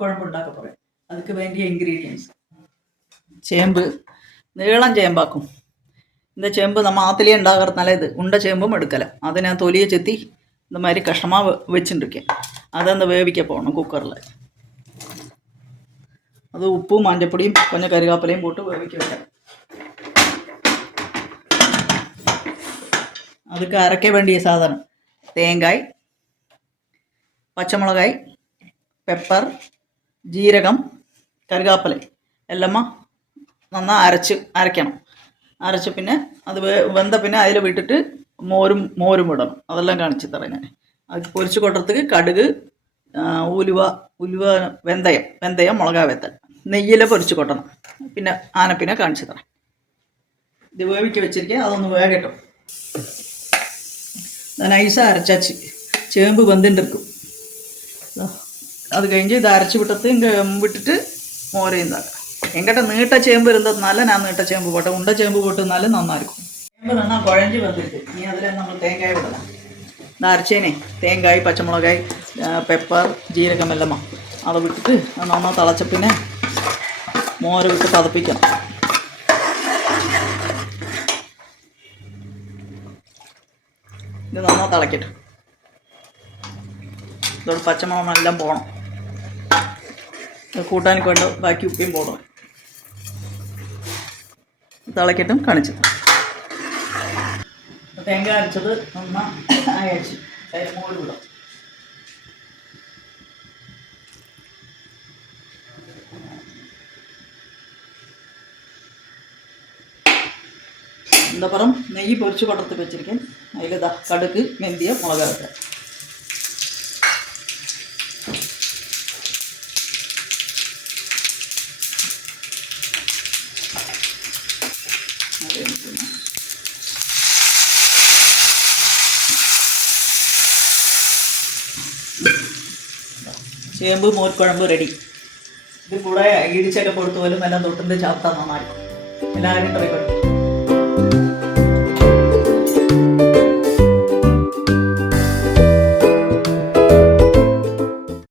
குழம்பு ഉണ്ടാக்க போகிறேன். அதுக்கு வேண்டிய இன்க்ரீடியன்ஸ் சேம்பு, നീളം ചേമ്പാക്കും. இந்த சேம்பு நம்ம ஆற்றுலேயே ഉണ്ടാகிறதுனால இது உண்டை சேம்பும் எடுக்கலாம். அதை நான் தொலியை செத்தி இந்த மாதிரி கஷ்டமாக வச்சுட்டுருக்கேன். அதை அந்த வேவிக்க போகணும் குக்கரில். அது உப்பும் மஞ்சப்பொடியும் கொஞ்சம் கருவேப்பிலையும் போட்டு வேவிக்க வைக்கிறேன். அதுக்கு அரைக்க வேண்டிய சாதனம் தேங்காய், பச்சை மிளகாய், பெப்பர், ஜீரகம், கருவேப்பிலை எல்லாமா നന്നാ അരയ്ക്കണം. അരച്ച് പിന്നെ അത് വെന്ത പിന്നെ അതിൽ വിട്ടിട്ട് മോരും ഇടണം. അതെല്ലാം കാണിച്ചു തരാം ഞാൻ. അത് പൊരിച്ച് കൊട്ടത്തേക്ക് കടുക്, ഉലുവ, വെന്തയം, മുളകാ വെത്തൽ, നെയ്യിൽ പൊരിച്ച് കൊട്ടണം. പിന്നെ ആനപ്പിന്നെ കാണിച്ചു തരാം. ഇത് വേവിക്ക് വെച്ചിരിക്കുക. അതൊന്ന് വേകട്ടോ. നൈസാ അരച്ചാച്ച് ചേമ്പ് വെന്തിണ്ടിരിക്കും. അത് കഴിഞ്ഞ് ഇത് അരച്ച് വിട്ടിട്ട് മോരയും താക്കാം. எங்கிட்ட நீட்ட சேம்பு இருந்ததுனால நான் நீட்ட சேம்பு போட்டேன். உண்டை சேம்பு போட்டதுனால நல்லா இருக்கும். சேம்பு நல்லா குழஞ்சி வந்துருக்கு. நீ அதில் நம்ம தேங்காய் விடலாம். இந்த அரைச்சேனே தேங்காய், பச்சை மிளகாய், பெப்பர், ஜீரகம் எல்லாமா அதை விட்டுட்டு நல்லா திளச்ச பின்னே மோரை விட்டு பதப்பிக்கணும். இது நல்லா திളക്കட்டும். இதோட பச்சை மிளகாய் எல்லாம் போகணும். കൂട്ടാനൊക്കെ വേണ്ട ബാക്കി ഉപ്പയും പോടണം. തിളക്കട്ടും കാണിച്ചു. തേങ്ങ അരച്ചത് നന്നായി അരച്ച് മോര് വിടാം. എന്താ നെയ്യ് പൊരിച്ച് കൊടർത്ത് വെച്ചിരിക്കാൻ. അതിലിതാ കടുക്, മെന്തിയ, മുളക് വെക്കാം. ചേമ്പ് മോർക്കുഴമ്പ് റെഡി. ഇത് കൂടെ ഇടിച്ചൊക്കെ കൊടുത്തു പോലും എല്ലാം തൊട്ടിൻ്റെ ചാർത്താൻ നന്നായിരിക്കും. എല്ലാവരും ട്രൈ ചെയ്യും.